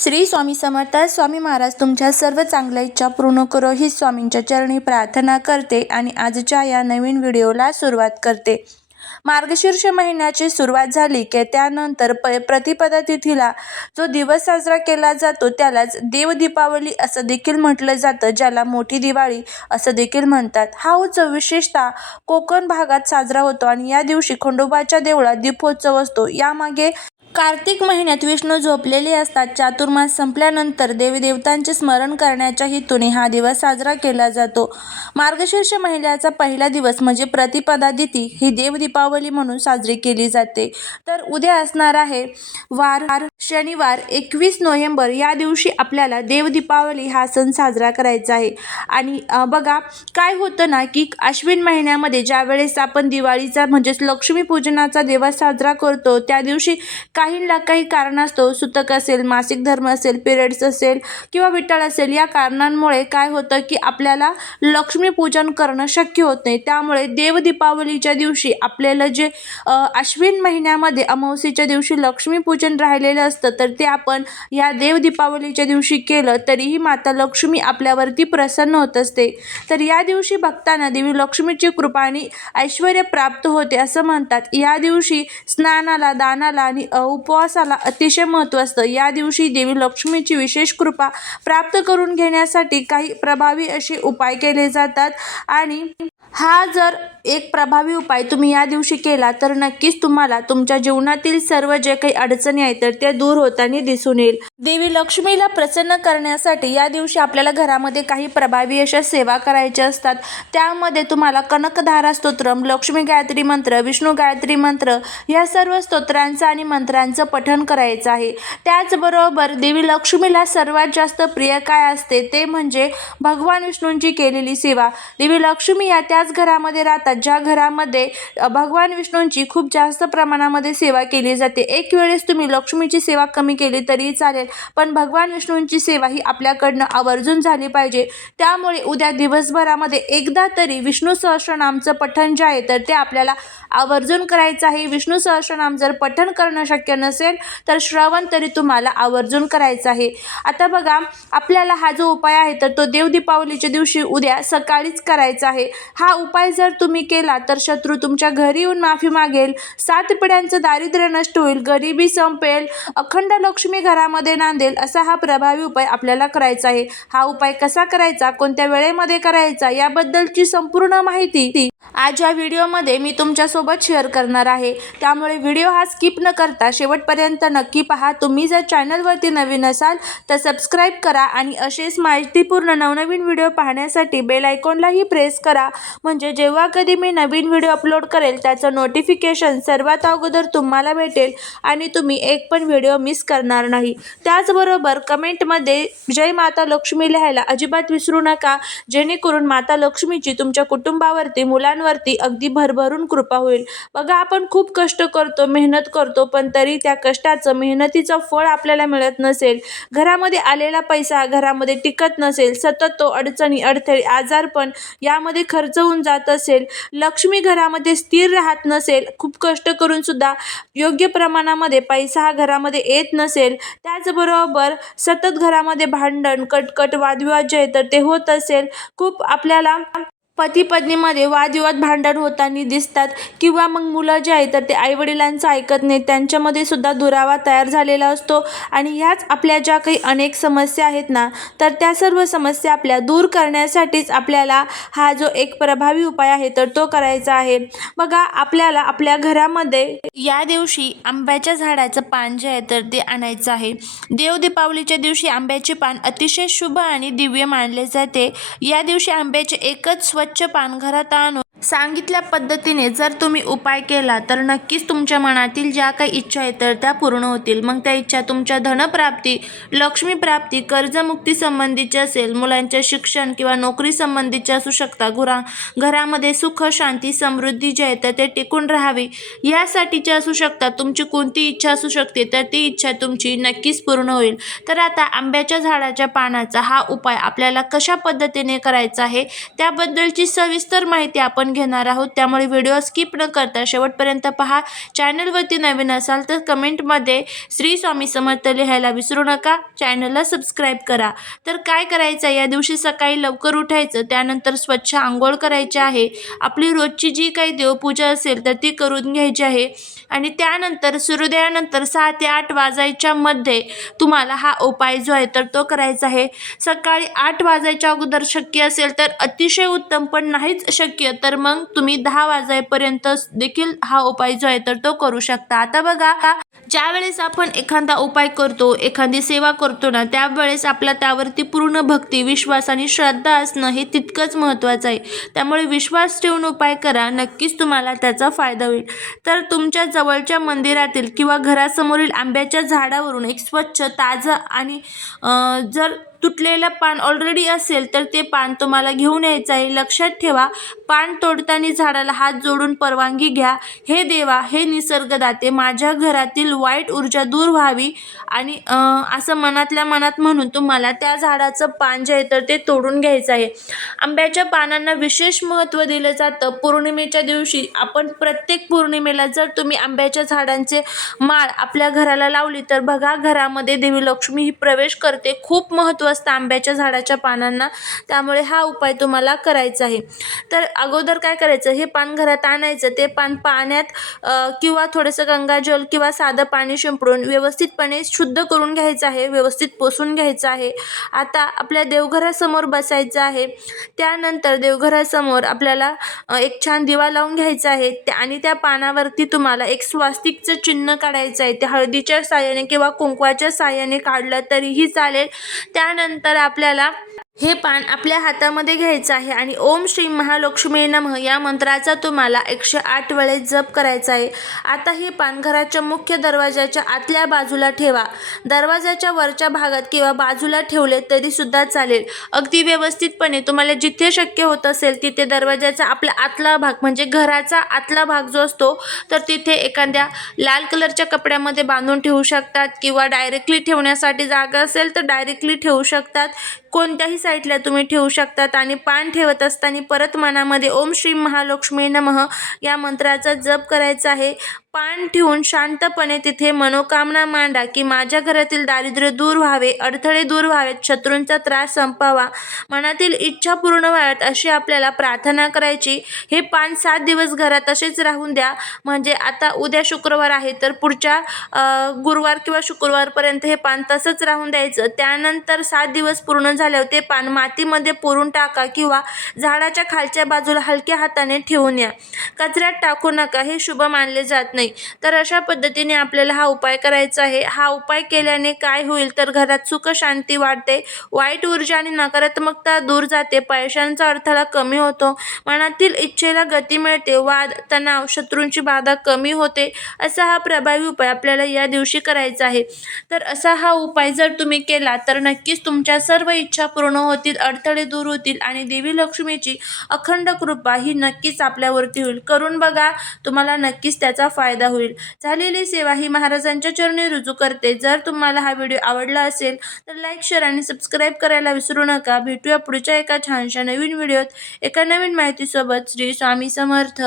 श्री स्वामी समर्थ स्वामी महाराज तुमच्या सर्व चांगल्या इच्छा पूर्ण करो ही स्वामींच्या चरणी प्रार्थना करते आणि आजच्या या नवीन व्हिडिओला सुरुवात करते. मार्गशीर्ष महिन्याची सुरुवात झाली की त्यानंतर प प्रतिपदा तिथीला जो दिवस साजरा केला जातो त्यालाच देव दीपावली असं देखील म्हटलं जातं ज्याला मोठी दिवाळी असं देखील म्हणतात. हा उत्सव विशेषतः कोकण भागात साजरा होतो आणि या दिवशी खंडोबाच्या देवळात दीपोत्सव असतो. यामागे कार्तिक महिन्यात विष्णू झोपलेले असतात चातुर्मास संपल्यानंतर देवीदेवतांचे स्मरण करण्याच्या हेतूने हा दिवस साजरा केला जातो. मार्गशीर्ष महिन्याचा पहिला दिवस म्हणजे प्रतिपदा दिती ही देव दीपावली म्हणून साजरी केली जाते. तर उद्या असणार आहे वार शनिवार एकवीस नोव्हेंबर या दिवशी आपल्याला देव दीपावली हा सण साजरा करायचा आहे. आणि बघा काय होतं ना की अश्विन महिन्यामध्ये ज्यावेळेस आपण दिवाळीचा म्हणजेच लक्ष्मीपूजनाचा दिवस साजरा करतो त्या दिवशी काहींना काही कारणास्तव सुतक असेल मासिक धर्म असेल पिरियड्स असेल किंवा विठ्ठल असेल या कारणांमुळे काय होतं की आपल्याला लक्ष्मीपूजन करणं शक्य होत नाही. त्यामुळे देव दीपावलीच्या दिवशी आपल्याला जे अश्विन महिन्यामध्ये अमावस्येच्या दिवशी लक्ष्मीपूजन राहिलेलं असतं तर ते आपण या देव दीपावलीच्या दिवशी केलं तरीही माता लक्ष्मी आपल्यावरती प्रसन्न होत असते. तर या दिवशी भक्तांना देवी लक्ष्मीची कृपा आणि ऐश्वर प्राप्त होते असं म्हणतात. या दिवशी स्नानाला दानाला आणि उपवासाला अतिशय महत्त्व असतं. या दिवशी देवी लक्ष्मीची विशेष कृपा प्राप्त करून घेण्यासाठी काही प्रभावी असे उपाय केले जातात आणि हा जर एक प्रभावी उपाय तुम्ही या दिवशी केला तर नक्कीच तुम्हाला तुमच्या जीवनातील सर्व जे काही अडचणी आहेत तर त्या दूर होताना दिसून येईल. देवी लक्ष्मीला प्रसन्न करण्यासाठी या दिवशी आपल्याला घरामध्ये काही प्रभावी अशा सेवा करायच्या असतात. त्यामध्ये तुम्हाला कनकधारा स्तोत्रम लक्ष्मी गायत्री मंत्र विष्णू गायत्री मंत्र या सर्व स्तोत्रांचं आणि मंत्रांचं पठण करायचं आहे. त्याचबरोबर देवी लक्ष्मीला सर्वात जास्त प्रिय काय असते ते म्हणजे भगवान विष्णूंची केलेली सेवा. देवी लक्ष्मी या त्याच घरामध्ये राहतात ज्या घरामध्ये भगवान विष्णूंची खूप जास्त प्रमाणामध्ये सेवा केली जाते. एक वेळेस तुम्ही लक्ष्मीची सेवा कमी केली तरी चालेल. पण भगवान विष्णूंची सेवा ही आपल्याकडनं आवर्जून झाली पाहिजे. त्यामुळे उद्या दिवसभरामध्ये एकदा तरी विष्णू सहस्रनामचं पठण जे आहे तर ते आपल्याला आवर्जून करायचं आहे. विष्णू सहस्रनाम जर पठण करणं शक्य नसेल तर श्रवण तरी तुम्हाला आवर्जून करायचं आहे. आता बघा आपल्याला हा जो उपाय आहे तर तो देव दीपावलीच्या दिवशी उद्या सकाळीच करायचा आहे. हा उपाय जर तुम्ही केला तर शत्रू तुमच्या घरी येऊन माफी मागेल. सात पिढ्यांचं दारिद्र्य नष्ट होईल. गरिबी संपेल. अखंड लक्ष्मी घरामध्ये नांदेल असा हा प्रभावी उपाय आपल्याला करायचा आहे. हा उपाय कसा करायचा? कोणत्या वेळेमध्ये करायचा? याबद्दलची संपूर्ण माहिती आज या व्हिडिओमध्ये मी तुमच्यासोबत शेअर करणार आहे. त्यामुळे व्हिडिओ हा स्किप न करता शेवटपर्यंत नक्की पहा. तुम्ही जर चॅनलवरती नवीन असाल तर सबस्क्राईब करा आणि असेच माहितीपूर्ण नवनवीन व्हिडिओ पाहण्यासाठी बेल आयकॉनलाही प्रेस करा. म्हणजे जेव्हा कधी मी नवीन व्हिडिओ अपलोड करेल त्याचं नोटिफिकेशन सर्वात अगोदर तुम्हाला भेटेल आणि तुम्ही एक पण व्हिडिओ मिस करणार नाही. त्याचबरोबर कमेंटमध्ये जय माता लक्ष्मी लिहायला अजिबात विसरू नका. जेणेकरून माता लक्ष्मीची तुमच्या कुटुंबावरती मुला मुलांवरती अगदी भरभरून कृपा होईल. बघा आपण खूप कष्ट करतो मेहनत करतो पण तरी त्या कष्टाचं मेहनतीचं फळ आपल्याला मिळत नसेल. घरामध्ये आलेला पैसा घरामध्ये टिकत नसेल. सतत तो अडचणी अडथळे आजारपण यामध्ये खर्च होऊन जात असेल. लक्ष्मी घरामध्ये स्थिर राहत नसेल. खूप कष्ट करून सुद्धा योग्य प्रमाणामध्ये पैसा हा घरामध्ये येत नसेल. त्याचबरोबर सतत घरामध्ये भांडण कटकट वादविवाद जे आहे तर ते होत असेल. खूप आपल्याला पती पत्नीमध्ये वादविवाद भांडण होताना दिसतात किंवा मग मुलं जे आहेत तर ते आईवडिलांचं ऐकत नाही त्यांच्यामध्ये सुद्धा दुरावा तयार झालेला असतो. आणि ह्याच आपल्या ज्या काही अनेक समस्या आहेत ना तर त्या सर्व समस्या आपल्या दूर करण्यासाठीच आपल्याला हा जो एक प्रभावी उपाय आहे तर तो करायचा आहे. बघा आपल्याला आपल्या घरामध्ये या दिवशी आंब्याच्या झाडाचं पान जे आहे तर ते आणायचं आहे. देव दीपावलीच्या दिवशी आंब्याचे पान अतिशय शुभ आणि दिव्य मानले जाते. या दिवशी आंब्याचे एकच स्वच्छ स्वच्छ पानघरात आणून सांगितल्या पद्धतीने जर तुम्ही उपाय केला तर नक्कीच तुमच्या मनातील ज्या काही इच्छा आहेत तर त्या पूर्ण होतील. मग त्या इच्छा तुमच्या धनप्राप्ती लक्ष्मीप्राप्ती कर्जमुक्ती संबंधीची असेल मुलांच्या शिक्षण किंवा नोकरी संबंधीचे असू शकता घरा घरामध्ये सुख शांती समृद्धी जे आहे तर ते टिकून राहावी. यासाठीचे असू शकतात तुमची कोणती इच्छा असू शकते तर ती इच्छा तुमची नक्कीच पूर्ण होईल. तर आता आंब्याच्या झाडाच्या पानाचा हा उपाय आपल्याला कशा पद्धतीने करायचा आहे त्याबद्दलची सविस्तर माहिती आपण आपण घेणार आहोत. त्यामुळे व्हिडिओ स्किप न करता शेवटपर्यंत पहा. चॅनलवरती नवीन असाल तर कमेंटमध्ये श्री स्वामी समर्थ लिहायला विसरू नका. चॅनलला सबस्क्राईब करा. तर काय करायचं आहे? या दिवशी सकाळी लवकर उठायचं त्यानंतर स्वच्छ आंघोळ करायची आहे. आपली रोजची जी काही देवपूजा असेल तर ती करून घ्यायची आहे. आणि त्यानंतर सूर्योदयानंतर सहा ते आठ वाजायच्या मध्ये तुम्हाला हा उपाय जो आहे तर तो करायचा आहे. सकाळी आठ वाजायच्या अगोदर शक्य असेल तर अतिशय उत्तम पण नाहीच शक्य तर मग तुम्ही दहा वाजायपर्यंत देखील हा उपाय जो आहे तर तो करू शकता. आता बघा ज्या वेळेस आपण एखादा उपाय करतो एखादी सेवा करतो ना त्यावेळेस आपला त्यावरती पूर्ण भक्ती विश्वास आणि श्रद्धा असणं हे तितकंच महत्त्वाचं आहे. त्यामुळे विश्वास ठेवून उपाय करा नक्कीच तुम्हाला त्याचा फायदा होईल. तर तुमच्या जवळच्या मंदिरातील किंवा घरासमोरील आंब्याच्या झाडावरून एक स्वच्छ ताजं आणि जर तुटलेलं पान ऑलरेडी असेल तर ते पान तुम्हाला घेऊन यायचं आहे. लक्षात ठेवा पान तोडताना झाडाला हात जोडून परवानगी घ्या. हे देवा हे निसर्गदाते माझ्या घरातील वाईट ऊर्जा दूर व्हावी आणि असं मनातल्या मनात म्हणून तुम्हाला त्या झाडाचं पान जे आहे तर ते तोडून घ्यायचं आहे. आंब्याच्या पानांना विशेष महत्त्व दिलं जातं. पौर्णिमेच्या दिवशी आपण प्रत्येक पौर्णिमेला जर तुम्ही आंब्याच्या झाडांचे माळ आपल्या घराला लावली तर बघा घरामध्ये देवी लक्ष्मी ही प्रवेश करते. खूप महत्त्व स्वस्त आंब्याच्या झाडाच्या पानांना. त्यामुळे हा उपाय तुम्हाला करायचा आहे. तर अगोदर काय करायचं? हे पान घरात आणायचं. ते पान पाण्यात किंवा थोडंसं गंगाजल किंवा साधं पाणी शिंपडून व्यवस्थितपणे शुद्ध करून घ्यायचं आहे. व्यवस्थित पोसून घ्यायचं आहे. आता आपल्या देवघरासमोर बसायचं आहे. त्यानंतर देवघरासमोर आपल्याला एक छान दिवा लावून घ्यायचा आहे. त्या आणि त्या पानावरती तुम्हाला एक स्वास्तिकचं चिन्ह काढायचं आहे. ते हळदीच्या साह्याने किंवा कुंकवाच्या साह्याने काढलं तरीही चालेल. त्यानंतर त्यानंतर आपल्याला हे पान आपल्या हातामध्ये घ्यायचं आहे आणि ओम श्री महालक्ष्मी नमः या मंत्राचा तुम्हाला एकशे आठ वेळेस जप करायचा आहे. आता हे पान घराच्या मुख्य दरवाजाच्या आतल्या बाजूला ठेवा. दरवाजाच्या वरच्या भागात किंवा बाजूला ठेवले तरीसुद्धा चालेल. अगदी व्यवस्थितपणे तुम्हाला जिथे शक्य होत असेल तिथे दरवाजाचा आपला आतला भाग म्हणजे घराचा आतला भाग जो असतो तर तिथे एखाद्या लाल कलरच्या कपड्यामध्ये बांधून ठेवू शकतात किंवा डायरेक्टली ठेवण्यासाठी जागा असेल तर डायरेक्टली ठेवू शकतात. कोणत्याही साईडला तुम्ही ठेवू शकतात आणि पान ठेवत असताना परत मनामध्ये ओम श्री महालक्ष्मी नमः या मंत्राचा जप करायचा आहे. पान ठेवून शांतपणे तिथे मनोकामना मांडा की माझ्या घरातील दारिद्र्य दूर व्हावे अडथळे दूर व्हावेत शत्रूंचा त्रास संपावा. मनातील इच्छा पूर्ण व्हाव्यात अशी आपल्याला प्रार्थना करायची. हे पान सात दिवस घरात असेच राहून द्या. म्हणजे आता उद्या शुक्रवार आहे तर पुढच्या गुरुवार किंवा शुक्रवारपर्यंत हे पान तसंच राहून द्यायचं. त्यानंतर सात दिवस पूर्ण झाल्यावर ते पान मातीमध्ये पुरून टाका किंवा झाडाच्या खालच्या बाजूला हलक्या हाताने ठेवून या. कचऱ्यात टाकू नका हे शुभ मानले जात नाही. तर अशा पद्धतीने आपल्याला हा उपाय करायचा आहे. हा उपाय केल्याने काय होईल? तर घरात सुख शांती वाढते वाईट ऊर्जा आणि नकारात्मकता दूर जाते पैशांचा अडथळा कमी होतो मनातील इच्छेला गती मिळते वाद तणाव शत्रूंची बाधा कमी होते असा हा प्रभावी उपाय आपल्याला या दिवशी करायचा आहे. तर असा हा उपाय जर तुम्ही केला तर नक्कीच तुमच्या सर्व इच्छा पूर्ण होतील अडथळे दूर होतील आणि देवी लक्ष्मीची अखंड कृपा ही नक्कीच आपल्यावरती होईल. करून बघा तुम्हाला नक्कीच त्याचा फायदा होईल. झालेली सेवा ही महाराजांच्या चरणी रुजू करते. जर तुम्हाला हा व्हिडिओ आवडला असेल तर लाईक शेअर आणि सबस्क्राईब करायला विसरू नका. भेटूया पुढच्या एका छानशा नवीन व्हिडिओत. एका नवीन माहितीसोबत श्री स्वामी समर्थ.